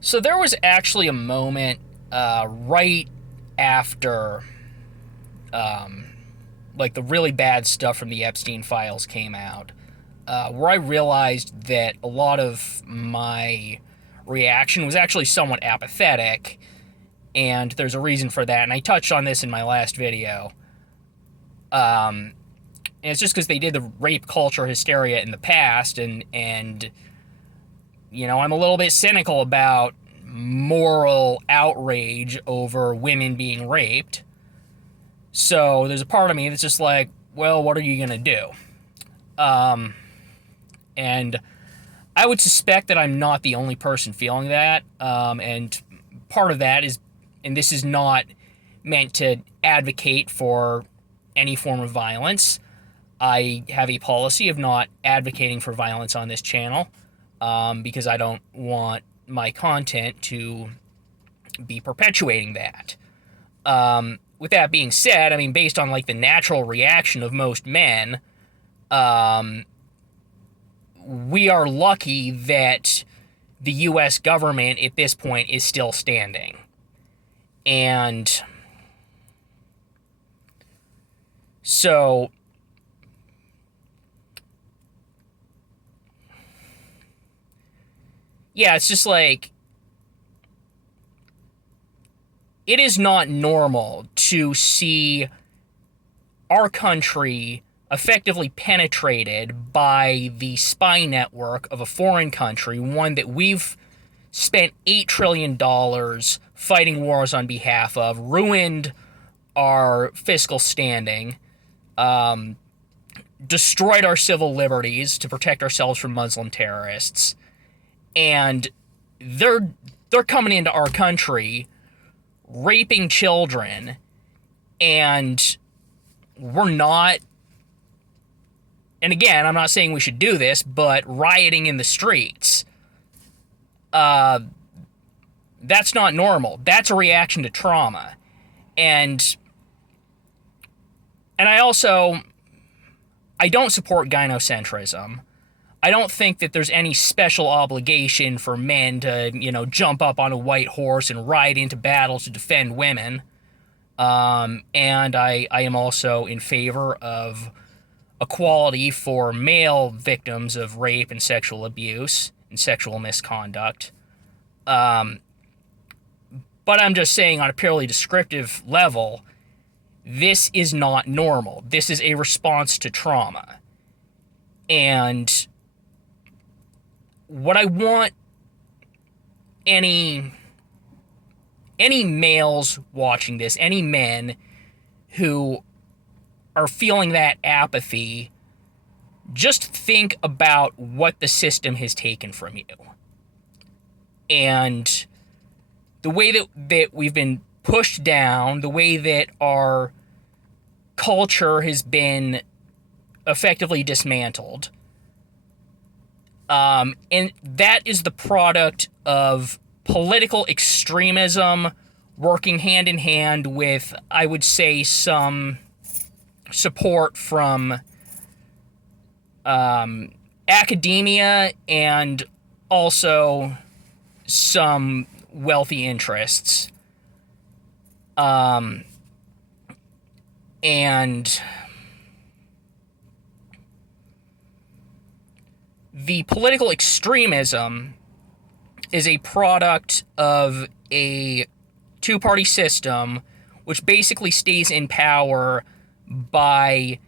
So there was actually a moment right after, um, like the really bad stuff from the Epstein files came out, where I realized that a lot of my reaction was actually somewhat apathetic, and there's a reason for that. And I touched on this in my last video. And it's just because they did the rape culture hysteria in the past, and I'm a little bit cynical about moral outrage over women being raped. So there's a part of me that's just like, well, what are you gonna do? Um, and I would suspect that I'm not the only person feeling that. And part of that is, and this is not meant to advocate for any form of violence. I have a policy of not advocating for violence on this channel, because I don't want my content to be perpetuating that. With that being said, I mean, based on like the natural reaction of most men, um, we are lucky that the U.S. government at this point is still standing. And so, yeah, it's just like, it is not normal to see our country effectively penetrated by the spy network of a foreign country, one that we've spent $8 trillion fighting wars on behalf of, ruined our fiscal standing, um, destroyed our civil liberties to protect ourselves from Muslim terrorists, and they're coming into our country, raping children, and we're not. And again, I'm not saying we should do this, but rioting in the streets, uh, that's not normal. That's a reaction to trauma. And and I don't support gynocentrism. I don't think that there's any special obligation for men to, jump up on a white horse and ride into battle to defend women. And I am also in favor of equality for male victims of rape and sexual abuse and sexual misconduct. Um, but I'm just saying, on a purely descriptive level, this is not normal. This is a response to trauma. And what I want any males watching this, any men who are feeling that apathy, just think about what the system has taken from you. And the way that we've been pushed down, the way that our culture has been effectively dismantled. And that is the product of political extremism working hand in hand with, I would say, some support from academia and also some wealthy interests. And the political extremism is a product of a two-party system which basically stays in power by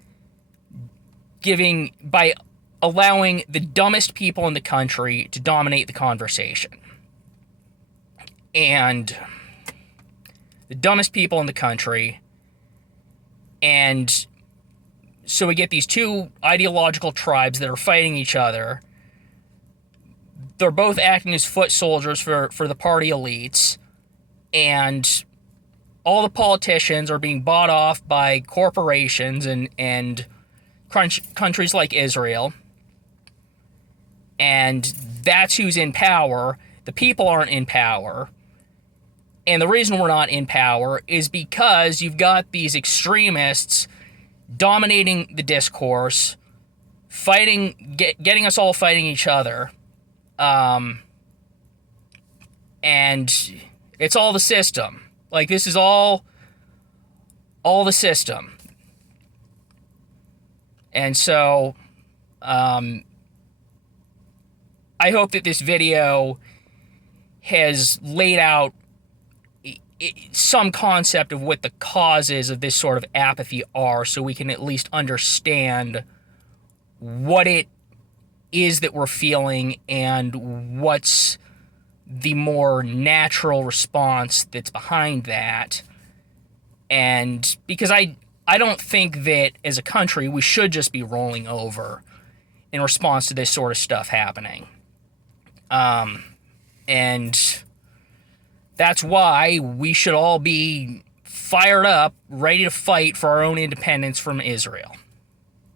allowing the dumbest people in the country to dominate the conversation. And the dumbest people in the country, and so we get these two ideological tribes that are fighting each other. They're both acting as foot soldiers for the party elites, and all the politicians are being bought off by corporations and countries like Israel. And that's who's in power. The people aren't in power. And the reason we're not in power is because you've got these extremists dominating the discourse, getting us all fighting each other. And it's all the system. Like, this is all the system. And so, I hope that this video has laid out some concept of what the causes of this sort of apathy are, so we can at least understand what it is that we're feeling and what's the more natural response that's behind that. And because I don't think that as a country we should just be rolling over in response to this sort of stuff happening. And that's why we should all be fired up, ready to fight for our own independence from Israel.